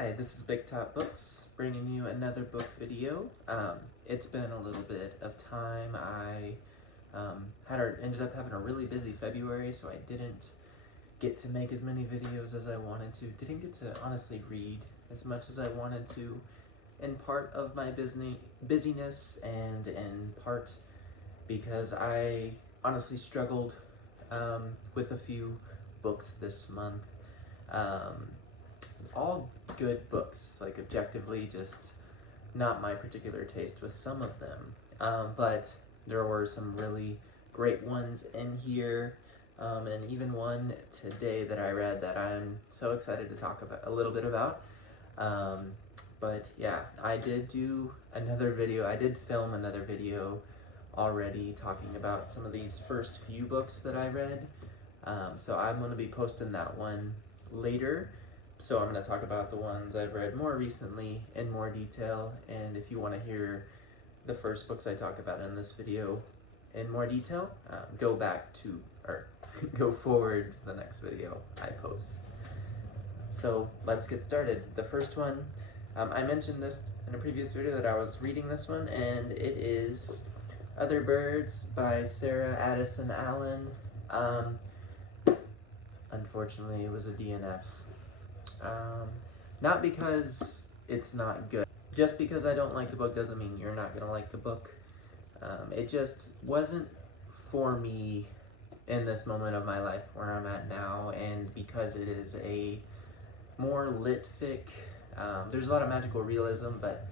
Hi, this is Big Top Books, bringing you another book video. It's been a little bit of time. I ended up having a really busy February, so I didn't get to make as many videos as I wanted to. Didn't get to honestly read as much as I wanted to, in part of my busyness and in part because I honestly struggled with a few books this month. All good books, like objectively, just not my particular taste with some of them. But there were some really great ones in here, and even one today that I read that I'm so excited to talk about a little bit about. But yeah, I did do another video. I did film another video already talking about some of these first few books that I read. So I'm going to be posting that one later. So I'm going to talk about the ones I've read more recently in more detail, and if you want to hear the first books I talk about in this video in more detail, go forward to the next video I post. So let's get started. The first one, I mentioned this in a previous video that I was reading this one, and it is Other Birds by Sarah Addison Allen. Unfortunately, it was a DNF. Not because it's not good. Just because I don't like the book doesn't mean you're not gonna like the book. It just wasn't for me in this moment of my life where I'm at now, and because it is a more lit fic, there's a lot of magical realism, but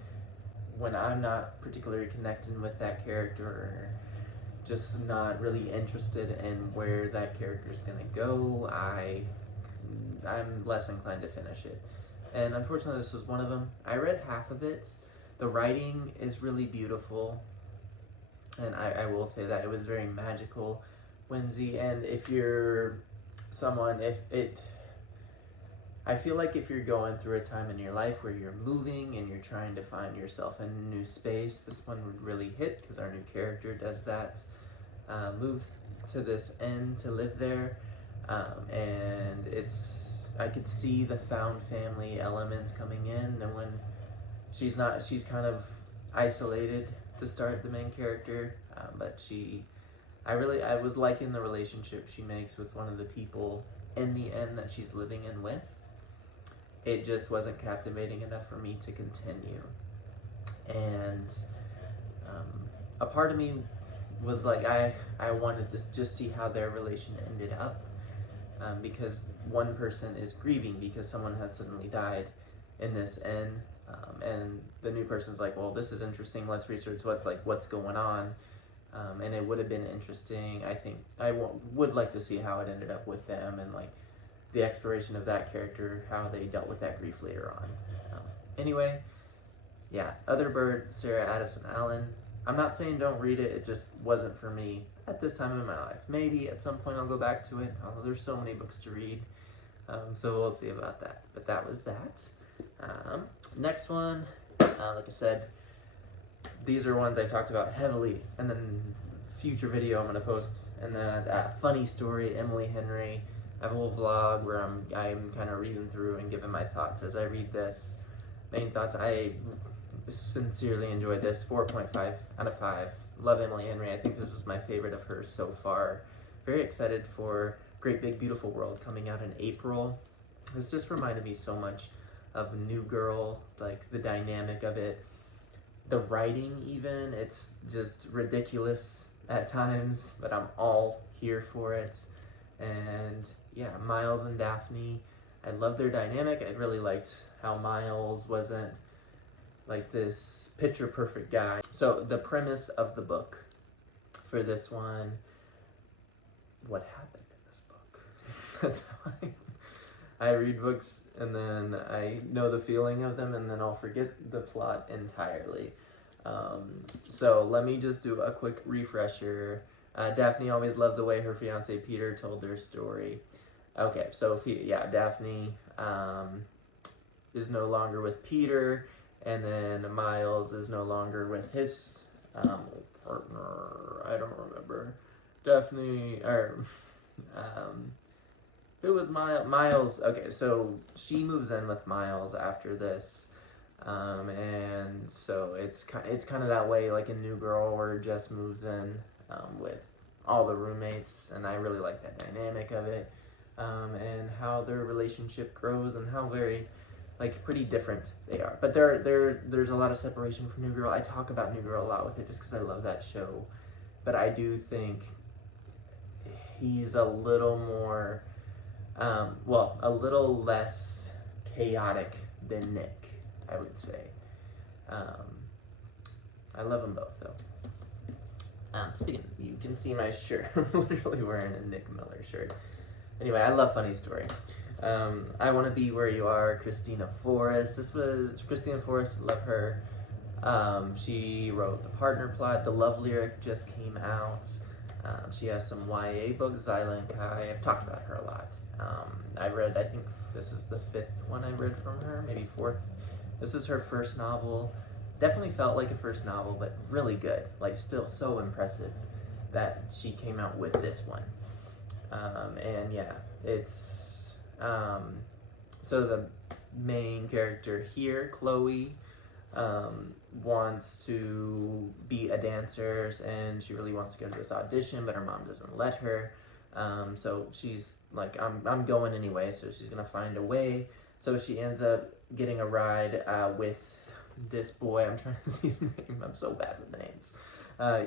when I'm not particularly connecting with that character, or just not really interested in where that character is gonna go, I'm less inclined to finish it. And unfortunately, this was one of them. I read half of it. The writing is really beautiful, and I will say that it was very magical, whimsy. And if you're someone, I feel like if you're going through a time in your life where you're moving and you're trying to find yourself in a new space, this one would really hit, because our new character does that. Moves to this end to live there. And I could see the found family elements coming in, and when she's kind of isolated to start, the main character, but I was liking the relationship she makes with one of the people in the end that she's living in with. It just wasn't captivating enough for me to continue, and a part of me was like, I wanted to just see how their relation ended up. Because one person is grieving because someone has suddenly died in this inn, and the new person's like, well, this is interesting, let's research what's going on, and it would have been interesting. I think I would like to see how it ended up with them, and like the exploration of that character, how they dealt with that grief later on. Anyway, yeah, Other Bird, Sarah Addison Allen. I'm not saying don't read it, it just wasn't for me at this time in my life. Maybe at some point I'll go back to it. There's so many books to read, so we'll see about that. But that was that. Next one, like I said, these are ones I talked about heavily, and then future video I'm going to post. And then Funny Story, Emily Henry. I have a whole vlog where I'm kind of reading through and giving my thoughts as I read this. Main thoughts, I sincerely enjoyed this. 4.5 out of 5. Love Emily Henry. I think this is my favorite of hers so far. Very excited for Great Big Beautiful World coming out in April. This just reminded me so much of New Girl, like the dynamic of it. The writing even, it's just ridiculous at times, but I'm all here for it. And yeah, Miles and Daphne, I love their dynamic. I really liked how Miles wasn't like this picture perfect guy. So the premise of the book for this one, what happened in this book? That's how I read books, and then I know the feeling of them, and then I'll forget the plot entirely. So let me just do a quick refresher. Daphne always loved the way her fiance Peter told their story. Okay, so Daphne is no longer with Peter, and then Miles is no longer with his partner. I don't remember. Daphne, or Who was Miles? Okay, so she moves in with Miles after this, and so it's kind of that way, like a New Girl, where Jess moves in with all the roommates, and I really like that dynamic of it, and how their relationship grows, and how very like pretty different they are. But there's a lot of separation from New Girl. I talk about New Girl a lot with it just because I love that show, but I do think he's a little more. A little less chaotic than Nick, I would say. I love them both, though. Speaking of, you can see my shirt. I'm literally wearing a Nick Miller shirt. Anyway, I love Funny Story. I Want to Be Where You Are, Kristina Forrest. This was Kristina Forrest, love her. She wrote The Partner Plot. The Love Lyric just came out. She has some YA books, Zyla Kai. I've talked about her a lot. I think this is the 5th one I read from her, maybe 4th. This is her first novel. Definitely felt like a first novel, but really good. Like, still so impressive that she came out with this one. And yeah, it's, so the main character here, Chloe, wants to be a dancer, and she really wants to go to this audition, but her mom doesn't let her. So she's like, I'm going anyway, so she's gonna find a way. So she ends up getting a ride with this boy. I'm trying to see his name. I'm so bad with names.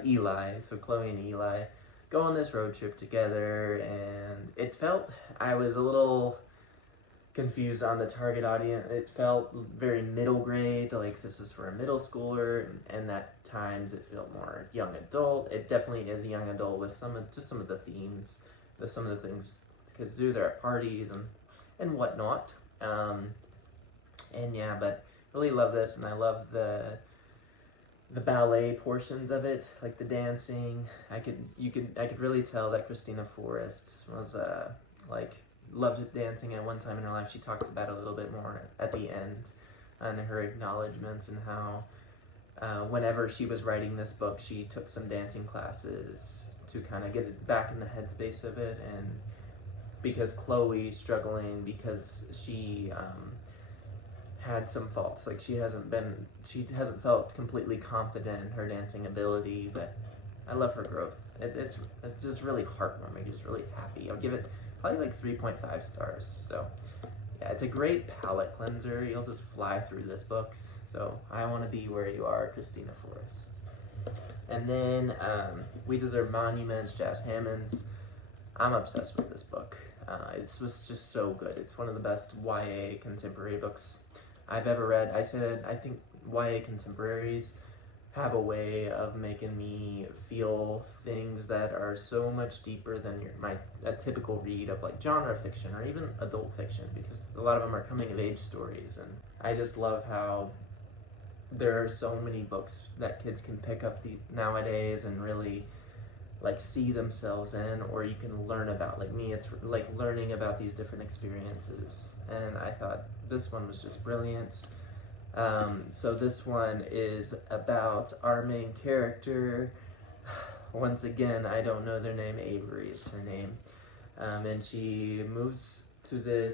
Eli. So Chloe and Eli go on this road trip together, and it felt, I was a little confused on the target audience. It felt very middle grade, like this is for a middle schooler, and at times it felt more young adult. It definitely is young adult with some of the themes, some of the things kids do. They're at parties and whatnot. And yeah, but really love this, and I love the ballet portions of it, like the dancing. I could really tell that Kristina Forrest was loved dancing at one time in her life. She talks about it a little bit more at the end, and her acknowledgments, and how whenever she was writing this book, she took some dancing classes to kind of get it back in the headspace of it. And because Chloe's struggling, because she had some faults, like she hasn't felt completely confident in her dancing ability, but I love her growth. It's just really heartwarming, just really happy. I'll give it probably like 3.5 stars. So yeah, it's a great palate cleanser. You'll just fly through this book. So I Want to Be Where You Are, Kristina Forrest. And then We Deserve Monuments, Jas Hammond's. I'm obsessed with this book. It was just so good. It's one of the best YA contemporary books I've ever read. I think YA contemporaries have a way of making me feel things that are so much deeper than a typical read of like genre fiction or even adult fiction, because a lot of them are coming of age stories. And I just love how there are so many books that kids can pick up nowadays and really like see themselves in, or you can learn about. Like me, it's like learning about these different experiences, and I thought this one was just brilliant. So this one is about our main character. Once again, I don't know their name. Avery is her name. And she moves to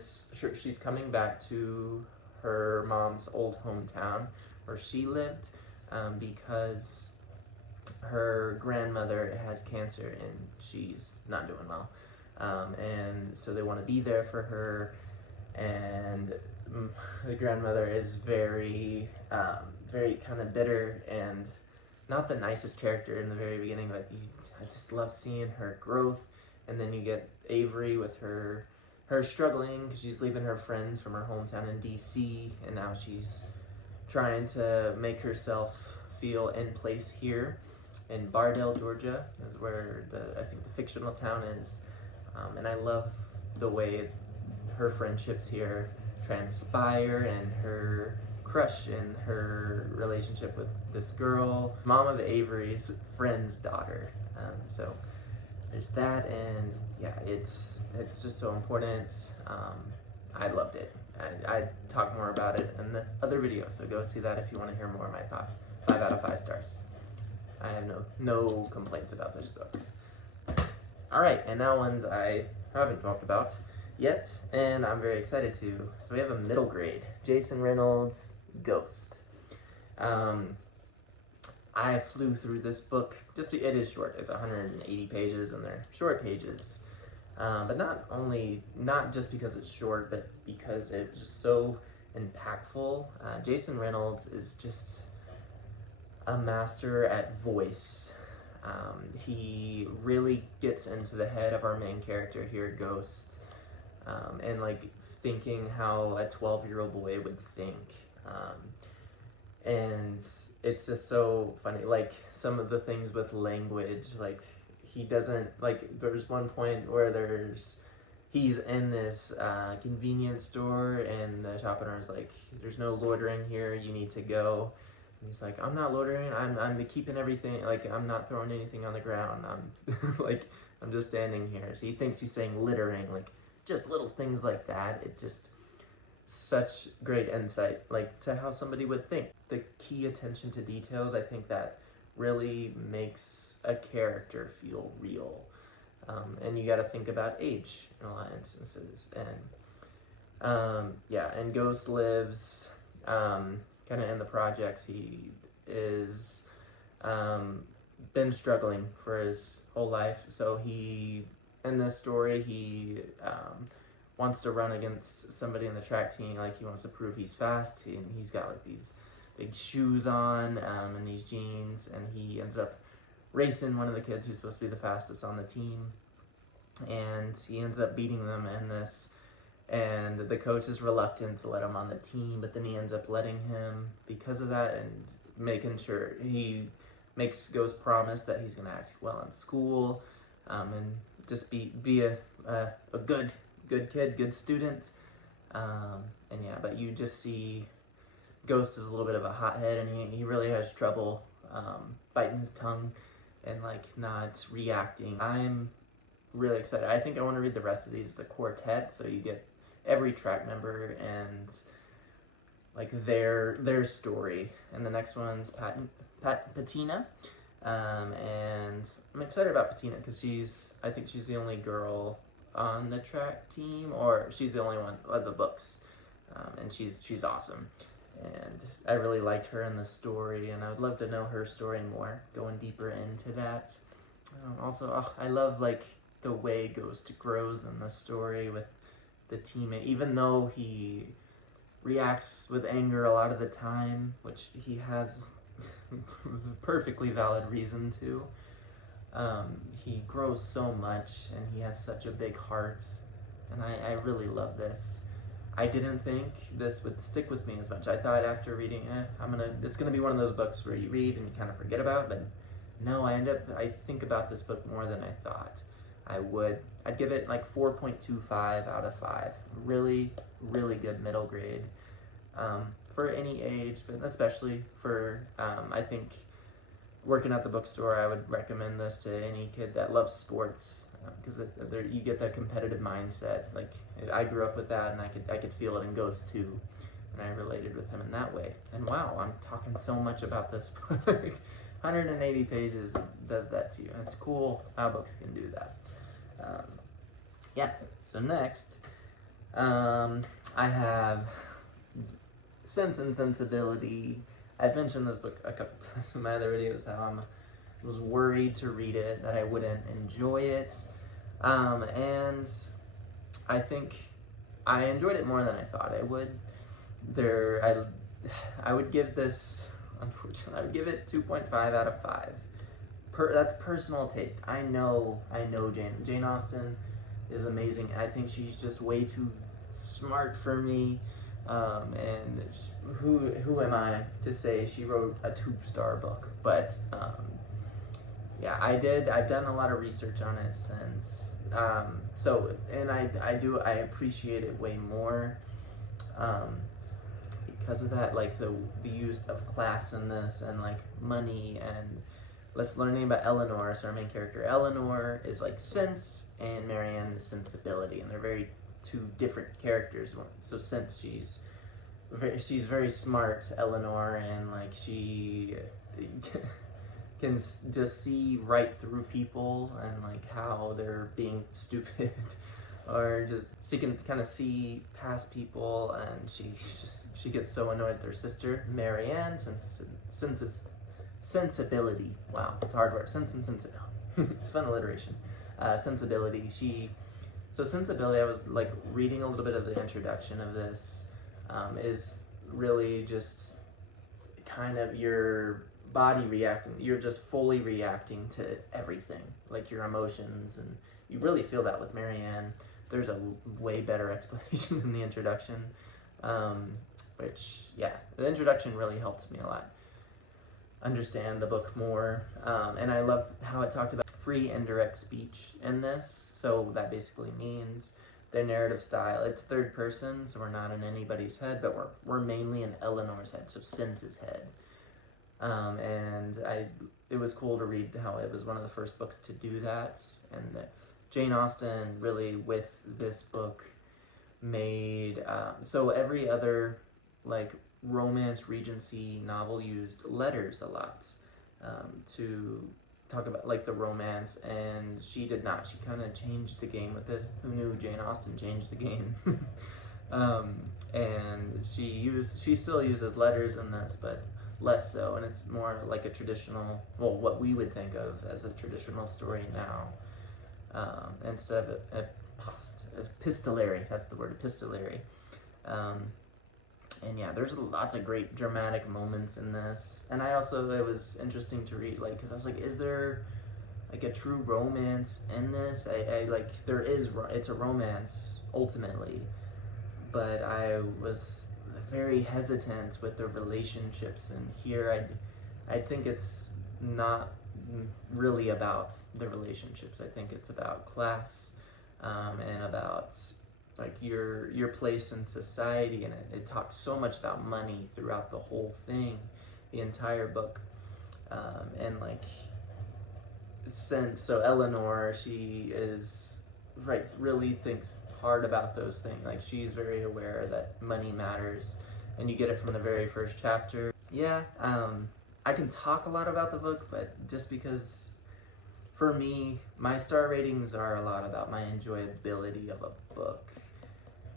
she's coming back to her mom's old hometown where she lived, because her grandmother has cancer and she's not doing well. And so they want to be there for her, and the grandmother is very kind of bitter and not the nicest character in the very beginning, but I just love seeing her growth. And then you get Avery with her struggling because she's leaving her friends from her hometown in DC, and now she's trying to make herself feel in place here in Bardell, Georgia, is where I think the fictional town is. And I love the way her friendships here transpire, and her crush and her relationship with this girl, mom of Avery's friend's daughter. So there's that, and yeah, it's just so important. I loved it. I talk more about it in the other video, so go see that if you want to hear more of my thoughts. 5 out of 5 stars. I have no complaints about this book. All right, and now ones I haven't talked about yet, and I'm very excited to. So we have a middle grade, Jason Reynolds, Ghost. I flew through this book, it is short, it's 180 pages and they're short pages. But not just because it's short, but because it's just so impactful. Jason Reynolds is just a master at voice. He really gets into the head of our main character here, Ghost, and like thinking how a 12-year-old boy would think. And it's just so funny, like some of the things with language, like he doesn't, like there's one point where he's in this convenience store and the shop owner's like, there's no loitering here, you need to go. And he's like, I'm not loitering, I'm keeping everything, like I'm not throwing anything on the ground, I'm like, I'm just standing here. So he thinks he's saying littering, like just little things like that. It just, such great insight, like to how somebody would think. The key attention to details, I think that really makes a character feel real. And you got to think about age in a lot of instances. And and Ghost lives kind of in the projects. He is been struggling for his whole life. So in this story, he wants to run against somebody in the track team. Like he wants to prove he's fast, and he's got like these big shoes on and these jeans, and he ends up racing one of the kids who's supposed to be the fastest on the team, and he ends up beating them in this, and the coach is reluctant to let him on the team, but then he ends up letting him because of that, and making sure he makes Ghost promise that he's going to act well in school, and just be a good kid, good student. But you just see Ghost is a little bit of a hothead, and he really has trouble biting his tongue and like not reacting. I'm really excited. I think I want to read the rest of these, the quartet, so you get every track member and like their story. And the next one's Patina. And I'm excited about Patina because I think she's the only girl on the track team, or she's the only one of the books, and she's awesome, and I really liked her in the story, and I would love to know her story more, going deeper into that. I love like the way Ghost grows in the story with the teammate, even though he reacts with anger a lot of the time, which he has perfectly valid reason to. He grows so much, and he has such a big heart, and I really love this. I didn't think this would stick with me as much. I thought after reading it's gonna be one of those books where you read and you kind of forget about, but no, I think about this book more than I thought I would. I'd give it like 4.25 out of 5. Really, really good middle grade. For any age, but especially for, I think, working at the bookstore, I would recommend this to any kid that loves sports, because you get that competitive mindset. Like I grew up with that, and I could feel it in Ghost too, and I related with him in that way. And wow, I'm talking so much about this book. 180 pages does that to you. And it's cool how books can do that. So next, I have Sense and Sensibility. I've mentioned this book a couple times in my other videos, how I was worried to read it, that I wouldn't enjoy it. And I think I enjoyed it more than I thought I would. I would give this, unfortunately, I would give it 2.5 out of 5. That's personal taste. I know Jane Austen is amazing. I think she's just way too smart for me. And who am I to say she wrote a 2-star book? But I've done a lot of research on it since. I appreciate it way more because of that, like the use of class in this, and like money, and learning about Eleanor. So our main character Eleanor is like sense, and Marianne is sensibility, and they're very two different characters. So since she's very smart, Eleanor, and like she can just see right through people and like how they're being stupid, or just she can kind of see past people, and she gets so annoyed at her sister Marianne, since sensibility. Wow, it's a hard word. Sensibility. It's fun alliteration. Sensibility. So sensibility. I was like reading a little bit of the introduction of this. Is really just kind of your body reacting. You're just fully reacting to everything, like your emotions, and you really feel that with Marianne. There's a way better explanation in the introduction, which, yeah, the introduction really helped me a lot understand the book more, and I loved how it talked about free indirect speech in this. So that basically means their narrative style, it's third person, so we're not in anybody's head, but we're mainly in Eleanor's head, so Sense's head. And it was cool to read how it was one of the first books to do that, and that Jane Austen really, with this book, made, so every other, like, romance Regency novel used letters a lot, to talk about, like, the romance, and she did not. She kind of changed the game with this. Who knew Jane Austen changed the game? And she still uses letters in this, but less so, and it's more like a traditional, well, what we would think of as a traditional story now, instead of epistolary. That's the word, epistolary. And yeah, there's lots of great dramatic moments in this, and it was interesting to read, like, because I was like, is there like a true romance in this? I like, there is, it's a romance ultimately, but I was very hesitant with the relationships, and here I think it's not really about the relationships. I think it's about class, and about like your place in society, and it talks so much about money throughout the whole thing, the entire book, and like, so Eleanor, she is really thinks hard about those things. Like, she's very aware that money matters, and you get it from the very first chapter. Yeah, I can talk a lot about the book, but just because, for me, my star ratings are a lot about my enjoyability of a book.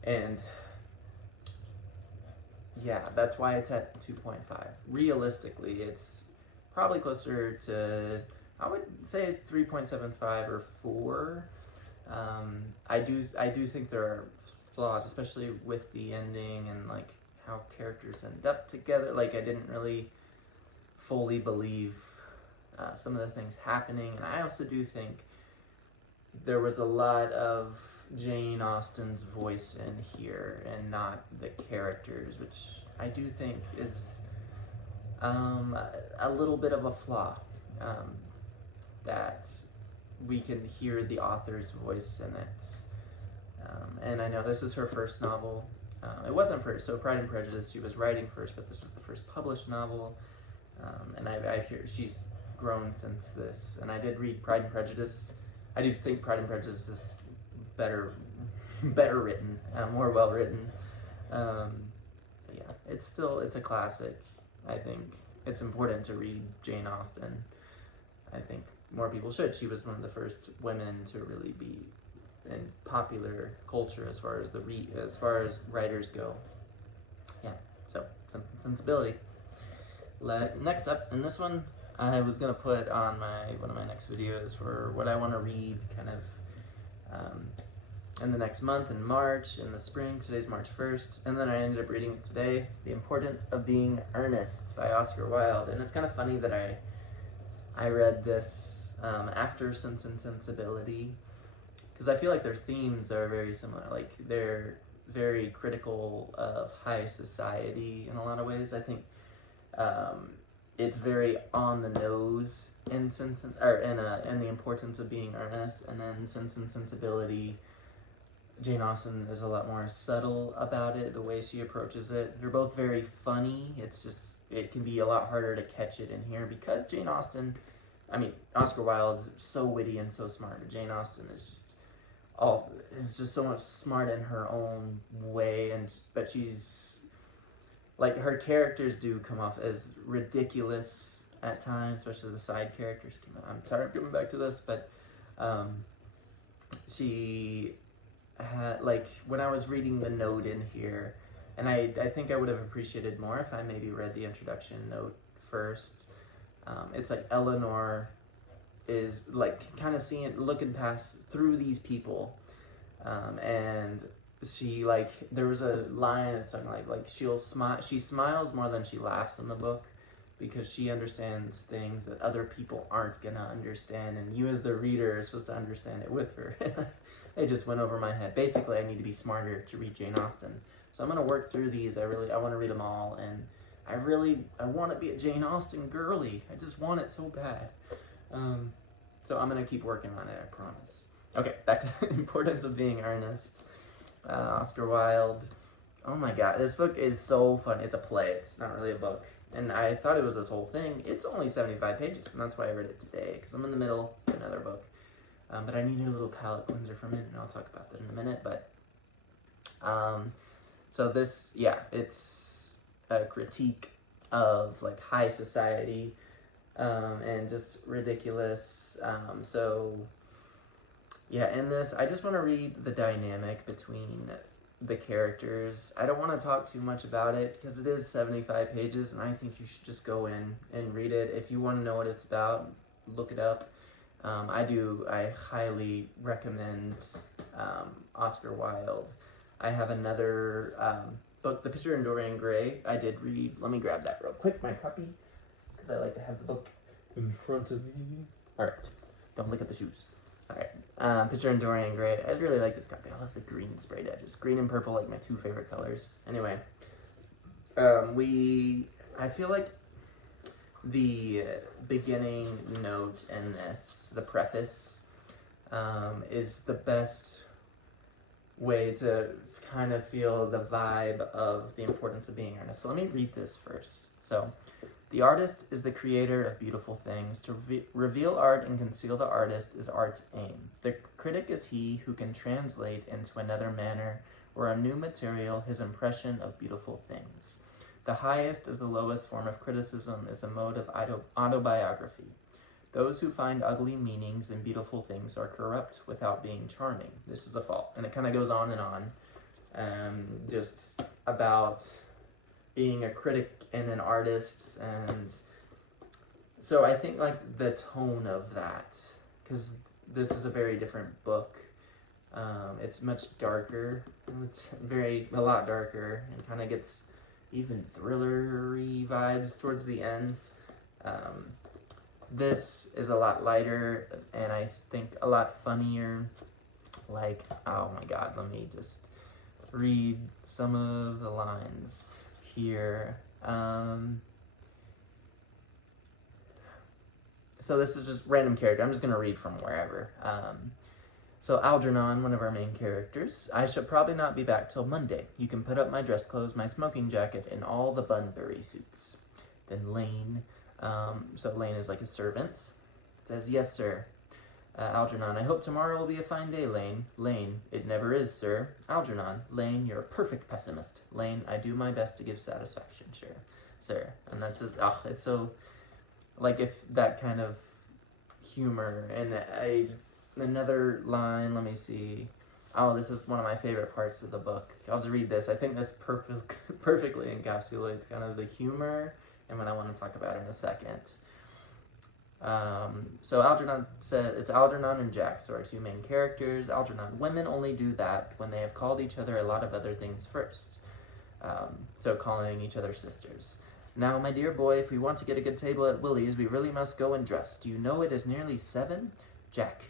And yeah, that's why it's at 2.5. Realistically, it's probably closer to, I would say 3.75 or 4. I do think there are flaws, especially with the ending and like how characters end up together. Like, I didn't really fully believe some of the things happening, and I also do think there was a lot of Jane Austen's voice in here and not the characters, which I do think is a little bit of a flaw, that we can hear the author's voice in it. And I know this is her first novel. It wasn't first, so Pride and Prejudice she was writing first, but this was the first published novel. And I hear she's grown since this. And I did read Pride and Prejudice. I do think Pride and Prejudice is better written, more well written. But yeah, it's a classic. I think it's important to read Jane Austen. I think more people should. She was one of the first women to really be in popular culture as far as writers go. Yeah, so Sensibility. Next up, and this one I was gonna put on one of my next videos for what I want to read, kind of in the next month, in March, in the spring. Today's March 1st, and then I ended up reading it today. The Importance of Being Earnest by Oscar Wilde. And it's kind of funny that I read this after Sense and Sensibility, because I feel like their themes are very similar. Like, they're very critical of high society in a lot of ways. I think it's very on the nose in The Importance of Being Earnest, and then Sense and Sensibility, Jane Austen is a lot more subtle about it, the way she approaches it. They're both very funny. It's just, it can be a lot harder to catch it in here because Jane Austen, Oscar Wilde is so witty and so smart. Jane Austen is just so much smart in her own way, but she's, like, her characters do come off as ridiculous at times, especially the side characters. I'm sorry I'm coming back to this, but she like when I was reading the note in here, and I think I would have appreciated more if I maybe read the introduction note first. It's like Eleanor is like kind of looking past through these people, and she like there was a line that's something like she smiles more than she laughs in the book, because she understands things that other people aren't gonna understand, and you as the reader are supposed to understand it with her. It just went over my head. Basically, I need to be smarter to read Jane Austen, so I'm gonna work through these. I want to read them all, and I want to be a Jane Austen girly. I just want it so bad. So I'm gonna keep working on it, I promise. Okay, back to the importance of being earnest. Oscar Wilde. Oh my god, this book is so fun. It's a play, it's not really a book. And I thought it was this whole thing. It's only 75 pages, and that's why I read it today, because I'm in the middle of another book. But I needed a little palate cleanser from it, and I'll talk about that in a minute. But, so this, yeah, it's a critique of, like, high society, and just ridiculous. So, yeah, in this, I just want to read the dynamic between the characters. I don't want to talk too much about it because it is 75 pages, and I think you should just go in and read it. If you want to know what it's about, look it up. I highly recommend Oscar Wilde. I have another book, The Picture in Dorian Gray. I did read. Let me grab that real quick, my copy, because I like to have the book in front of me. All right, don't look at the shoes. All right, Picture in Dorian Gray. I really like this copy. I love the green sprayed edges. Green and purple, like my two favorite colors. Anyway, I feel like the beginning note in this, the preface, is the best way to kind of feel the vibe of the importance of being earnest. So let me read this first. So, the artist is the creator of beautiful things. To reveal art and conceal the artist is art's aim. The critic is he who can translate into another manner or a new material his impression of beautiful things. The highest as the lowest form of criticism is a mode of autobiography. Those who find ugly meanings in beautiful things are corrupt without being charming. This is a fault. And it kind of goes on and on, just about being a critic and an artist. And so I think like the tone of that, because this is a very different book. It's much darker. It's a lot darker, and kind of gets even thriller-y vibes towards the end. This is a lot lighter, and I think a lot funnier. Like, oh my god, let me just read some of the lines here. So this is just random character. I'm just going to read from wherever. So Algernon, one of our main characters. I shall probably not be back till Monday. You can put up my dress clothes, my smoking jacket, and all the Bunbury suits. Then Lane, so Lane is like a servant, says, yes, sir. Algernon, I hope tomorrow will be a fine day, Lane. Lane, it never is, sir. Algernon, Lane, you're a perfect pessimist. Lane, I do my best to give satisfaction, sir. And that's just, it's so, like, if that kind of humor. And another line, let me see. Oh, this is one of my favorite parts of the book. I'll just read this. I think this perfectly encapsulates kind of the humor and what I want to talk about in a second. So Algernon said, it's Algernon and Jack, so our two main characters. Algernon, women only do that when they have called each other a lot of other things first. So calling each other sisters. Now, my dear boy, if we want to get a good table at Willie's, we really must go and dress. Do you know it is nearly 7? Jack,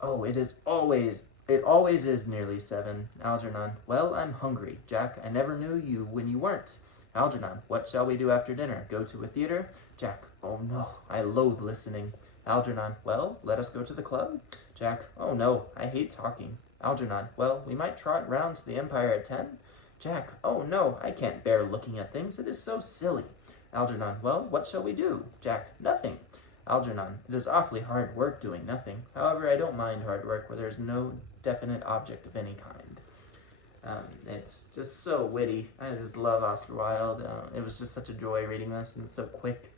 oh, it always is nearly 7. Algernon, well, I'm hungry. Jack, I never knew you when you weren't. Algernon, what shall we do after dinner? Go to a theater? Jack, oh no, I loathe listening. Algernon, well, let us go to the club? Jack, oh no, I hate talking. Algernon, well, we might trot round to the Empire at 10? Jack, oh no, I can't bear looking at things. It is so silly. Algernon, well, what shall we do? Jack, nothing. Algernon, it is awfully hard work doing nothing. However, I don't mind hard work where there is no definite object of any kind. It's just so witty. I just love Oscar Wilde. It was just such a joy reading this, and it's so quick.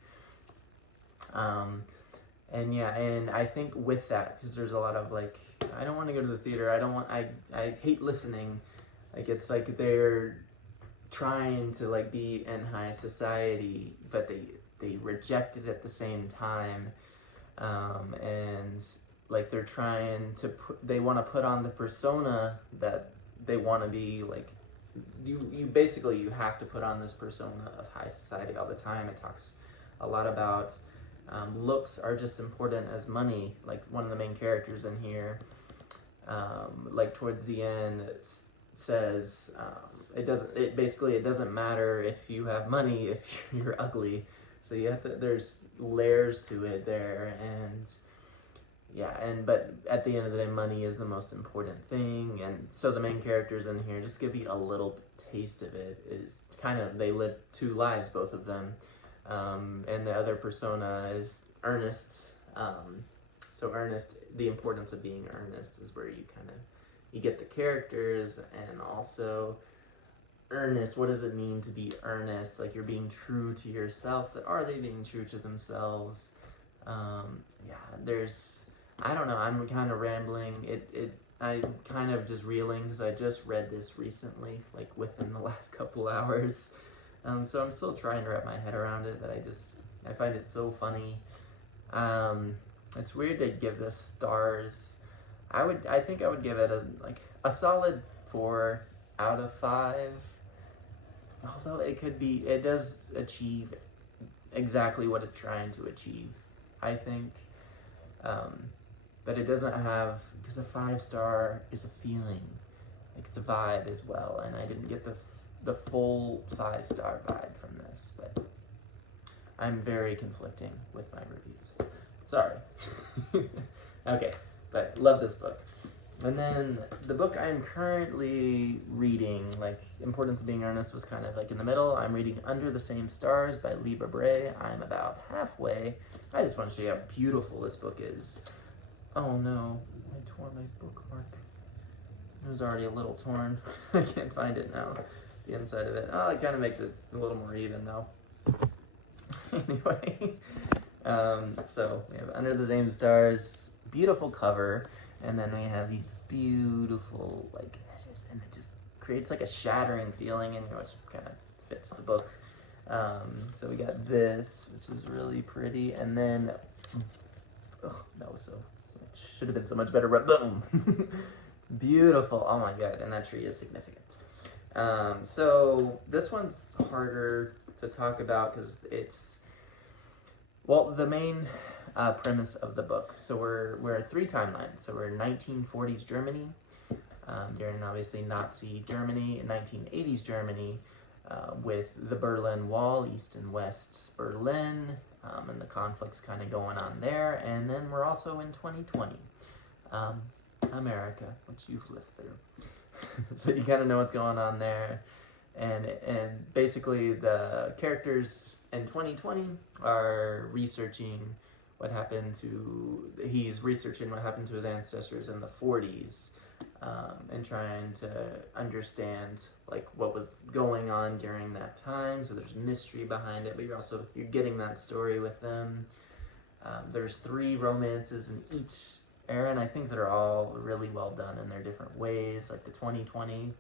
And yeah, and I think with that, because there's a lot of like, I don't want to go to the theater. I hate listening. Like, it's like they're trying to like be in high society, but they reject it at the same time. And like they're trying to they want to put on the persona that they want to be like, you basically, you have to put on this persona of high society all the time. It talks a lot about looks are just important as money. Like one of the main characters in here, like towards the end, says it doesn't matter if you have money if you're ugly. So you have to, there's layers to it there, and yeah, but at the end of the day, money is the most important thing. And so the main characters in here, just give you a little taste of it, is kind of, they live two lives, both of them. And the other persona is Earnest. So Earnest, the importance of being earnest is where you get the characters, and also earnest, what does it mean to be earnest? Like, you're being true to yourself, but are they being true to themselves? I don't know, I'm kind of rambling. I'm kind of just reeling because I just read this recently, like within the last couple hours. So I'm still trying to wrap my head around it, but I find it so funny. It's weird to give this stars. I think I would give it a solid 4 out of 5. Although it does achieve exactly what it's trying to achieve, I think. But it doesn't have, because a 5-star is a feeling, like it's a vibe as well, and I didn't get the full 5-star vibe from this, but I'm very conflicting with my reviews. Sorry. Okay, but love this book. And then the book I'm currently reading, like Importance of Being Earnest was kind of like in the middle. I'm reading Under the Same Stars by Libra Bray. I'm about halfway. I just want to show you how beautiful this book is. Oh no, I tore my bookmark. It was already a little torn. I can't find it now, the inside of it. Oh, it kind of makes it a little more even though. Anyway, so we have Under the Same Stars, beautiful cover, and then we have these beautiful like edges, and it just creates like a shattering feeling in you, which kind of fits the book. So we got this, which is really pretty, and then that was it should have been so much better, but boom. Beautiful. Oh my god, and that tree is significant. So this one's harder to talk about because it's, well, the main premise of the book. So we're 3 timelines. So we're in 1940s Germany, during obviously Nazi Germany, in 1980s Germany, with the Berlin Wall, East and West Berlin, and the conflicts kind of going on there. And then we're also in 2020, America, which you've lived through. So you kind of know what's going on there. And basically the characters in 2020 are researching what happened to, he's researching what happened to his ancestors in the 40s, and trying to understand like what was going on during that time. So there's mystery behind it, but you're getting that story with them. There's 3 romances in each era, and I think they're all really well done in their different ways. Like the 2020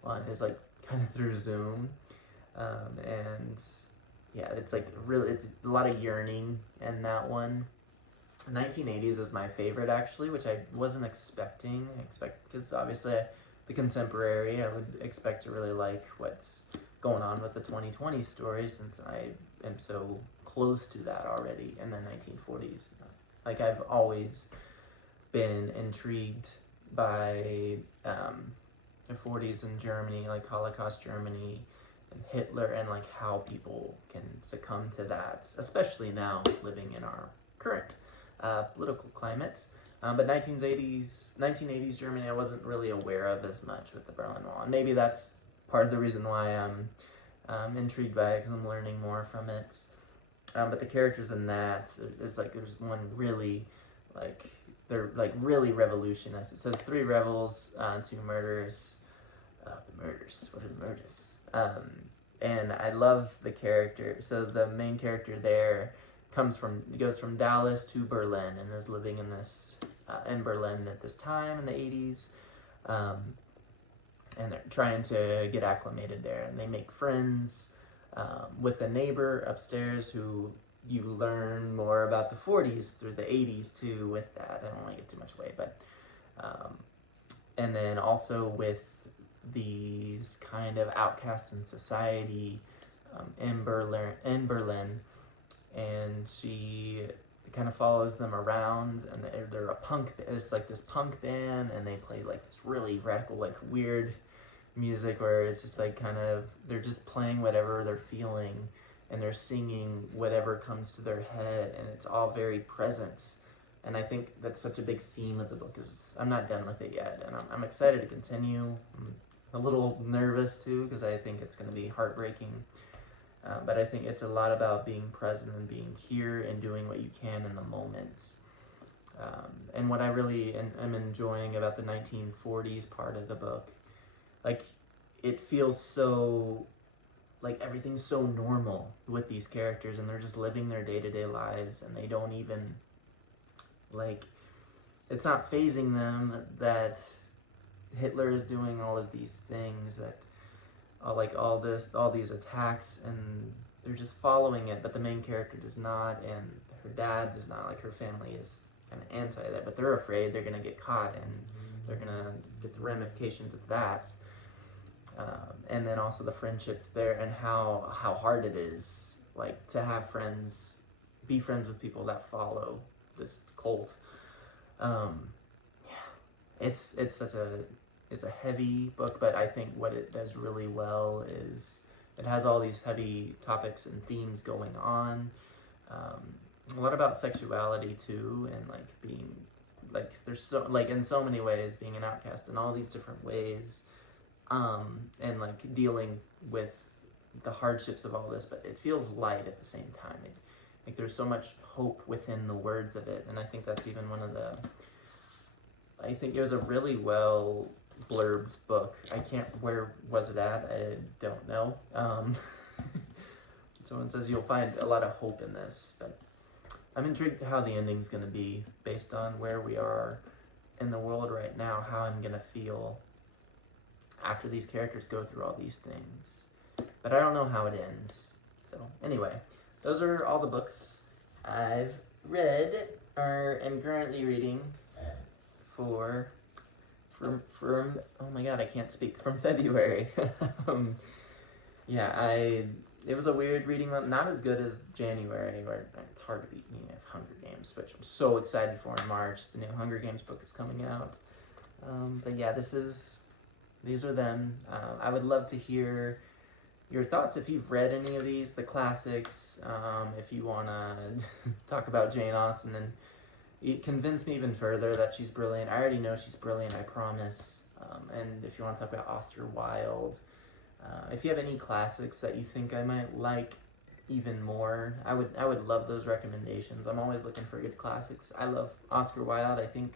one is like kind of through Zoom, and yeah, it's like really, it's a lot of yearning in that one. 1980s is my favorite actually, which I wasn't expecting. Because obviously the contemporary, I would expect to really like what's going on with the 2020 story, since I am so close to that already in the 1940s. Like, I've always been intrigued by the 40s in Germany, like Holocaust Germany and Hitler, and like how people can succumb to that, especially now living in our current political climate. But 1980s Germany, I wasn't really aware of as much with the Berlin Wall, and maybe that's part of the reason why I'm intrigued by it, because I'm learning more from it. But the characters in that, it's like there's one really, like, they're like really revolutionist. It says 3 rebels, 2 murders. The murders. What are the murders? And I love the character. So the main character there, goes from Dallas to Berlin and is living in Berlin at this time in the 80s. And they're trying to get acclimated there, and they make friends with a neighbor upstairs who you learn more about the 40s through the 80s too with that. I don't want to give too much away, but and then also with these kind of outcasts in society in Berlin, and she kind of follows them around, and they're a punk. It's like this punk band, and they play like this really radical, like weird music where it's just like kind of they're just playing whatever they're feeling, and they're singing whatever comes to their head, and it's all very present. And I think that's such a big theme of the book. Is I'm not done with it yet, and I'm excited to continue. I'm a little nervous too because I think it's going to be heartbreaking. But I think it's a lot about being present and being here and doing what you can in the moment. And what I really am enjoying about the 1940s part of the book, like, it feels so, like, everything's so normal with these characters, and they're just living their day-to-day lives, and they don't even, like, it's not fazing them that Hitler is doing all of these things, that all these attacks, and they're just following it, but the main character does not, and her dad does not. Like, her family is kind of anti that, but they're afraid they're going to get caught, and they're going to get the ramifications of that. And then also the friendships there, and how hard it is, like, to have friends, be friends with people that follow this cult. It's a heavy book, but I think what it does really well is it has all these heavy topics and themes going on. A lot about sexuality too, and like being, like, there's so, like, in so many ways being an outcast in all these different ways, and like dealing with the hardships of all this, but it feels light at the same time. Like, there's so much hope within the words of it, and I think that's even I think it was a really well blurbed book. Where was it at? I don't know. Someone says you'll find a lot of hope in this, but I'm intrigued how the ending's going to be based on where we are in the world right now, how I'm going to feel after these characters go through all these things. But I don't know how it ends. So anyway, those are all the books I've read or am currently reading from oh my god, I can't speak, from February. It was a weird reading month, not as good as January, where it's hard to beat me of Hunger Games, which I'm so excited for in March. The new Hunger Games book is coming out. But yeah, these are them. I would love to hear your thoughts if you've read any of these, the classics, if you want to talk about Jane Austen and convince me even further that she's brilliant. I already know she's brilliant, I promise. And if you want to talk about Oscar Wilde, if you have any classics that you think I might like even more, I would love those recommendations. I'm always looking for good classics. I love Oscar Wilde. I think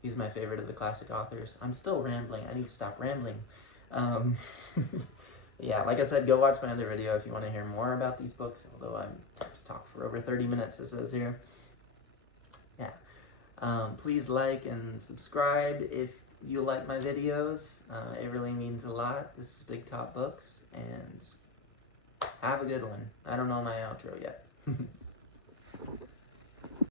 he's my favorite of the classic authors. I'm still rambling. I need to stop rambling. Yeah, like I said, go watch my other video if you want to hear more about these books, although I'm to talk for over 30 minutes, it says here. Yeah. Please like and subscribe if you like my videos. It really means a lot. This is Big Top Books, and have a good one. I don't know my outro yet.